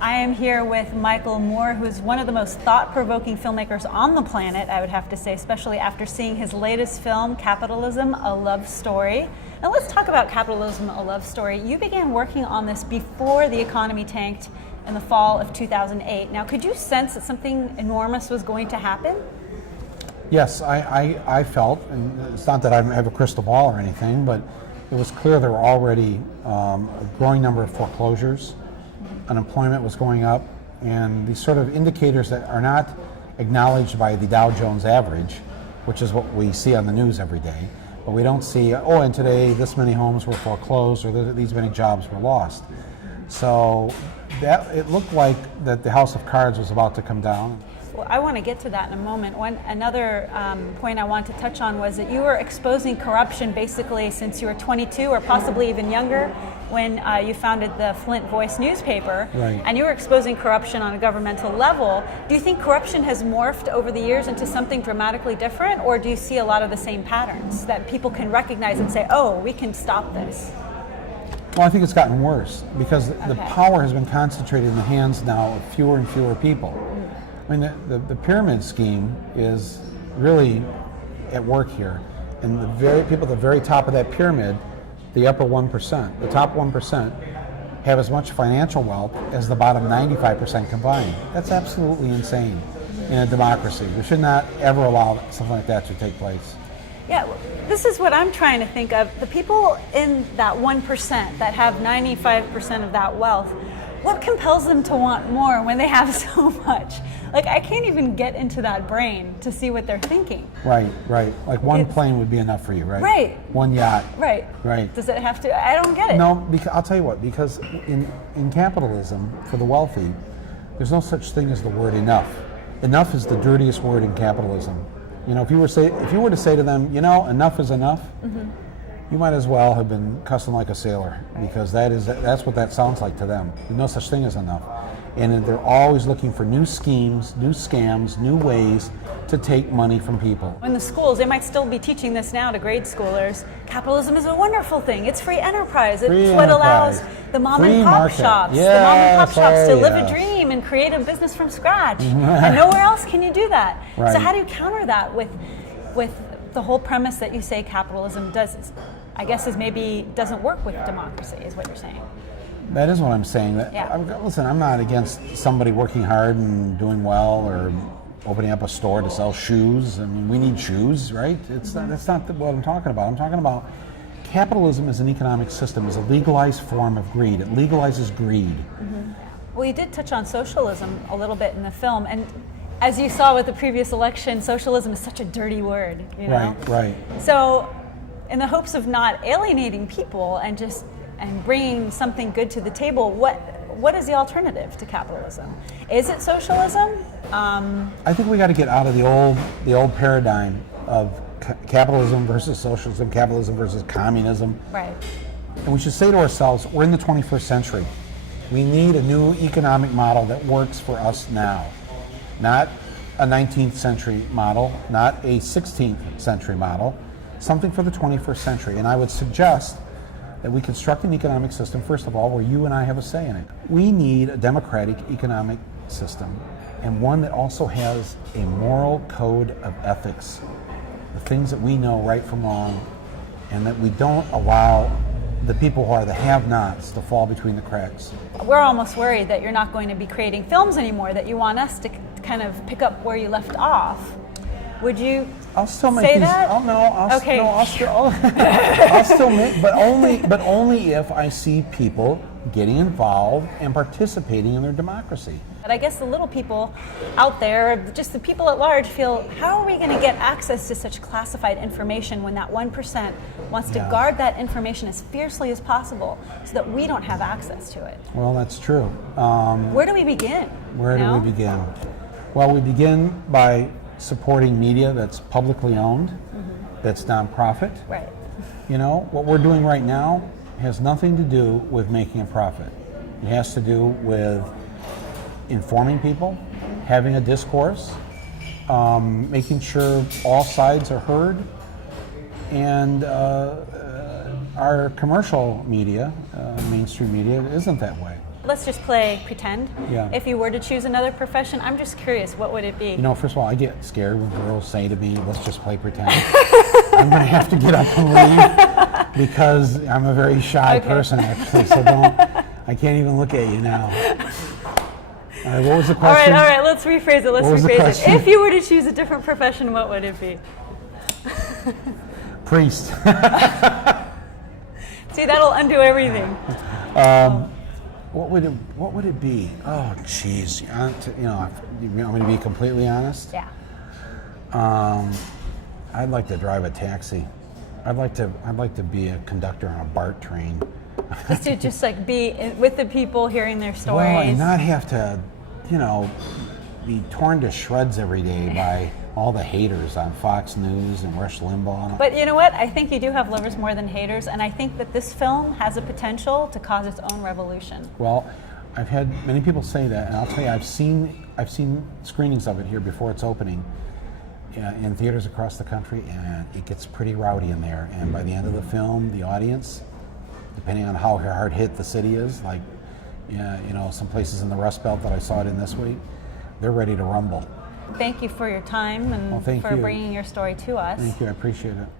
I am here with Michael Moore, who is one of the most thought-provoking filmmakers on the planet, I would have to say, especially after seeing his latest film, Capitalism, A Love Story. Now let's talk about Capitalism, A Love Story. You began working on this before the economy tanked in the fall of 2008. Now, could you sense that something enormous was going to happen? Yes, I felt, and it's not that I have a crystal ball or anything, but it was clear there were already a growing number of foreclosures. Unemployment was going up, and these sort of indicators that are not acknowledged by the Dow Jones average, which is what we see on the news every day, but we don't see, oh, and today this many homes were foreclosed or these many jobs were lost. So that it looked like that the house of cards was about to come down. Well, I want to get to that in a moment. Another point I wanted to touch on was that you were exposing corruption basically since you were 22 or possibly even younger when you founded the Flint Voice newspaper. Right. And you were exposing corruption on a governmental level. Do you think corruption has morphed over the years into something dramatically different, or do you see a lot of the same patterns that people can recognize and say, oh, we can stop this? Well, I think it's gotten worse because the power has been concentrated in the hands now of fewer and fewer people. I mean, the pyramid scheme is really at work here. And the very people at the very top of that pyramid, the upper 1%, the top 1%, have as much financial wealth as the bottom 95% combined. That's absolutely insane in a democracy. We should not ever allow something like that to take place. Yeah, this is what I'm trying to think of. The people in that 1% that have 95% of that wealth, what compels them to want more when they have so much? Like, I can't even get into that brain to see what they're thinking. Right. Like one plane would be enough for you, right? Right. One yacht. Right. Does it have to? I don't get it. No, because I'll tell you what, because in capitalism, for the wealthy, there's no such thing as the word enough. Enough is the dirtiest word in capitalism. You know, if you were to say to them, you know, enough is enough, you might as well have been cussing like a sailor, because that's what that sounds like to them. There's no such thing as enough. And they're always looking for new schemes, new scams, new ways to take money from people. In the schools, they might still be teaching this now to grade schoolers. Capitalism is a wonderful thing. It's free enterprise. It's what allows the mom and pop shops, to live a dream and create a business from scratch. And nowhere else can you do that. Right. So how do you counter that with the whole premise that you say capitalism doesn't work with democracy, is what you're saying? That is what I'm saying. Listen, I'm not against somebody working hard and doing well or opening up a store to sell shoes. I mean, we need shoes, right? That's not what I'm talking about. I'm talking about capitalism as an economic system, is a legalized form of greed. It legalizes greed. Well, you did touch on socialism a little bit in the film, and as you saw with the previous election, socialism is such a dirty word, you know? Right. So, in the hopes of not alienating people and bringing something good to the table, what is the alternative to capitalism? Is it socialism? I think we got to get out of the old paradigm of capitalism versus socialism, capitalism versus communism. Right. And we should say to ourselves, we're in the 21st century. We need a new economic model that works for us now. Not a 19th century model, not a 16th century model, something for the 21st century. And I would suggest that we construct an economic system, first of all, where you and I have a say in it. We need a democratic economic system, and one that also has a moral code of ethics, the things that we know right from wrong, and that we don't allow the people who are the have-nots to fall between the cracks. We're almost worried that you're not going to be creating films anymore, that you want us to kind of pick up where you left off. Would you I'll still make say these, that? Oh no, I'll still make, but only if I see people getting involved and participating in their democracy. But I guess the little people out there, just the people at large, feel, how are we going to get access to such classified information when that 1% wants to guard that information as fiercely as possible so that we don't have access to it? Well, that's true. Where do we begin? Where do we begin? Well, we begin by supporting media that's publicly owned, that's nonprofit. Right. You know, what we're doing right now has nothing to do with making a profit. It has to do with informing people, having a discourse, making sure all sides are heard, and our commercial media, mainstream media, isn't that way. let's just play pretend. Yeah. If you were to choose another profession, I'm just curious, what would it be? You know, first of all, I get scared when girls say to me, let's just play pretend. I'm going to have to get up and leave because I'm a very shy person, actually, so I can't even look at you now. What was the question? All right, let's rephrase it. What was the question? If you were to choose a different profession, what would it be? Priest. See, that'll undo everything. What would it be? Oh, jeez. You want me to be completely honest? Yeah. I'd like to drive a taxi. I'd like to be a conductor on a BART train. Just like be with the people, hearing their stories. Well, and not have to, be torn to shreds every day by all the haters on Fox News and Rush Limbaugh. But you know what? I think you do have lovers more than haters, and I think that this film has a potential to cause its own revolution. Well, I've had many people say that, and I'll tell you, I've seen screenings of it here before its opening in theaters across the country, and it gets pretty rowdy in there. And by the end of the film, the audience, depending on how hard hit the city is, like some places in the Rust Belt that I saw it in this week, they're ready to rumble. Thank you for your time and Well, thank for you. bringing your story to us. Thank you, I appreciate it.